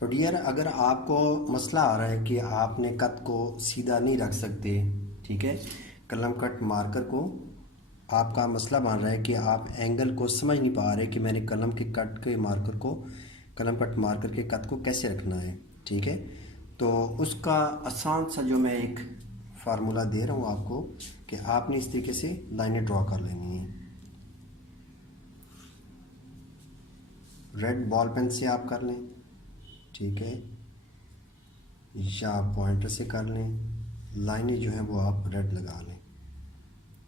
तो डियर, अगर आपको मसला आ रहा है कि आपने कट को सीधा नहीं रख सकते, ठीक है, कलम कट मार्कर को आपका मसला बन रहा है कि आप एंगल को समझ नहीं पा रहे कि मैंने कलम के कट के मार्कर को, कलम कट मार्कर के कट को कैसे रखना है, ठीक है। तो उसका आसान सा जो मैं एक फार्मूला दे रहा हूँ आपको कि आपने इस तरीके से लाइनें ड्रॉ कर लेनी है। रेड बॉल पेन से आप कर लें, ठीक है, या पॉइंटर से कर लें। लाइनें जो हैं वो आप रेड लगा लें,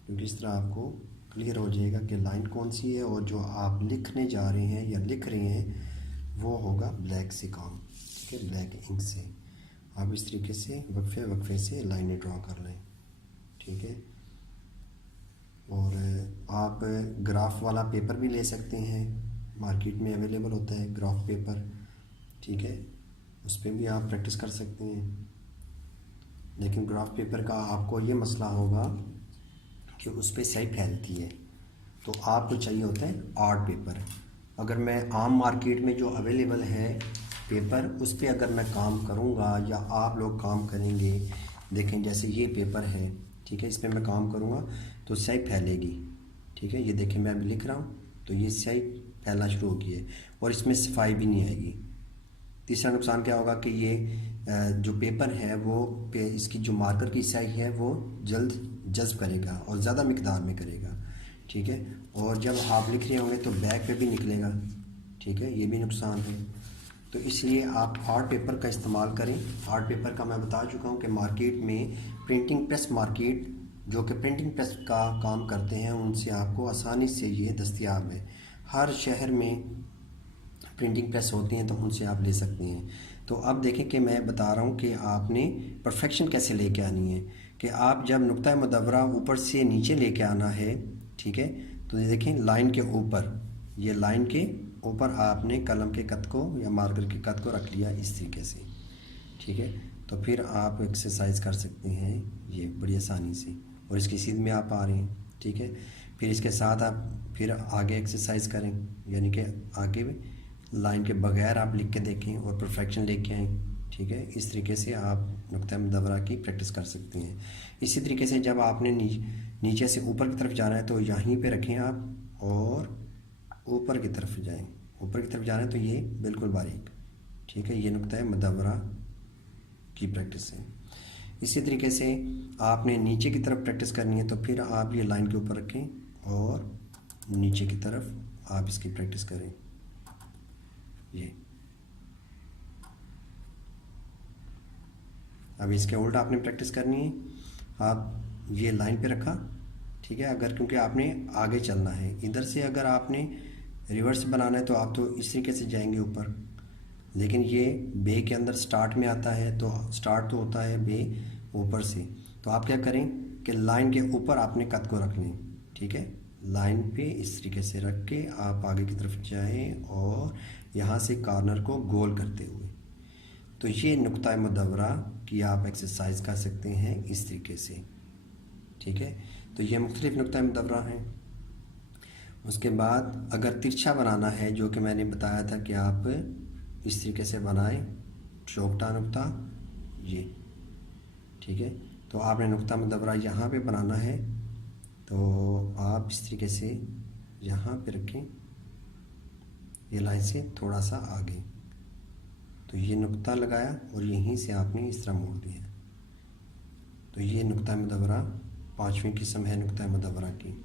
क्योंकि इस तरह आपको क्लियर हो जाएगा कि लाइन कौन सी है, और जो आप लिखने जा रहे हैं या लिख रहे हैं वो होगा ब्लैक से काम, ठीक है, ब्लैक इंक से। आप इस तरीके से वक्फे वक्फे से लाइनें ड्रॉ कर लें, ठीक है। और आप ग्राफ वाला पेपर भी ले सकते हैं, मार्केट में अवेलेबल होता है ग्राफ पेपर, ठीक है, उस पर भी आप प्रैक्टिस कर सकते हैं। लेकिन ग्राफ पेपर का आपको ये मसला होगा कि उस पर स्याही फैलती है, तो आपको चाहिए होता है आर्ट पेपर। अगर मैं आम मार्केट में जो अवेलेबल है पेपर, उस पर अगर मैं काम करूँगा या आप लोग काम करेंगे, देखें जैसे ये पेपर है, ठीक है, इस पर मैं काम करूँगा तो स्याही फैलेगी, ठीक है। ये देखें मैं अभी लिख रहा हूँ तो ये स्याही फैलना शुरू हो गई है और इसमें सफाई भी नहीं आएगी। तीसरा नुकसान क्या होगा कि ये जो पेपर है वो इसकी जो मार्कर की स्याही है वो जल्द जज्ब करेगा और ज़्यादा मिकदार में करेगा, ठीक है। और जब आप लिख रहे होंगे तो बैक पे भी निकलेगा, ठीक है, ये भी नुकसान है। तो इसलिए आप आर्ट पेपर का इस्तेमाल करें। आर्ट पेपर का मैं बता चुका हूँ कि मार्केट में प्रिंटिंग प्रेस मार्केट जो कि प्रिंटिंग प्रेस का काम करते हैं, उनसे आपको आसानी से ये दस्तयाब है। हर शहर में प्रिंटिंग प्रेस होती हैं तो उनसे आप ले सकते हैं। तो अब देखें कि मैं बता रहा हूँ कि आपने परफेक्शन कैसे लेके आनी है, कि आप जब नुक्ता मुदव्वरा ऊपर से नीचे लेके आना है, ठीक है, तो ये देखें लाइन के ऊपर, ये लाइन के ऊपर आपने कलम के कत को या मार्कर के कत को रख लिया इस तरीके से, ठीक है। तो फिर आप एक्सरसाइज कर सकते हैं ये बड़ी आसानी से, और इसकी सीध में आप आ रहे हैं, ठीक है। फिर इसके साथ आप फिर आगे एक्सरसाइज करें, यानी कि आगे लाइन के बगैर आप लिख के देखें और परफेक्शन लेके आएँ, ठीक है। इस तरीके से आप नुक्ता मुदव्वरा की प्रैक्टिस कर सकते हैं। इसी तरीके से जब आपने नीचे से ऊपर की तरफ जाना है तो यहीं पे रखें आप और ऊपर की तरफ जाएं। ऊपर की तरफ जाना है तो ये बिल्कुल बारीक, ठीक है, ये नुक्ता मुदव्वरा की प्रैक्टिस है। इसी तरीके से आपने नीचे की तरफ प्रैक्टिस करनी है तो फिर आप ये लाइन के ऊपर रखें और नीचे की तरफ आप इसकी प्रैक्टिस करें। ये अब इसके उल्टा आपने प्रैक्टिस करनी है। आप ये लाइन पे रखा, ठीक है, अगर क्योंकि आपने आगे चलना है, इधर से अगर आपने रिवर्स बनाना है तो आप तो इस तरीके से जाएंगे ऊपर, लेकिन ये बे के अंदर स्टार्ट में आता है तो स्टार्ट तो होता है बे ऊपर से। तो आप क्या करें कि लाइन के ऊपर आपने कत को रख लें, ठीक है, लाइन पे इस तरीके से रख के आप आगे की तरफ जाएं और यहाँ से कॉर्नर को गोल करते हुए। तो ये नुक्ता मुदव्वरा की आप एक्सरसाइज कर सकते हैं इस तरीके से, ठीक है। तो ये मुख्तलिफ नुक्ता मुदव्वरा हैं। उसके बाद अगर तिरछा बनाना है, जो कि मैंने बताया था कि आप इस तरीके से बनाएं, चौकटा नुक्ता ये, ठीक है। तो आपने नुक्ता मुदव्वरा यहाँ पे बनाना है तो आप इस तरीके से यहाँ पे रखें, ये लाइन से थोड़ा सा आगे, तो ये नुक्ता लगाया और यहीं से आपने इस तरह मोड़ दिया। तो ये नुक्ता मुदव्वरा पांचवी किस्म है नुक्ता मुदव्वरा की।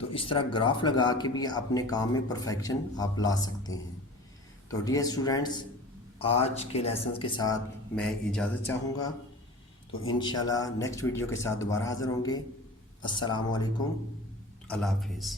तो इस तरह ग्राफ लगा के भी अपने काम में परफेक्शन आप ला सकते हैं। तो डियर स्टूडेंट्स, आज के लेसन के साथ मैं इजाज़त चाहूँगा। तो इंशाल्लाह नेक्स्ट वीडियो के साथ दोबारा हाज़िर होंगे। अस्सलामु अलैकुम, अल्लाह हाफ़िज़।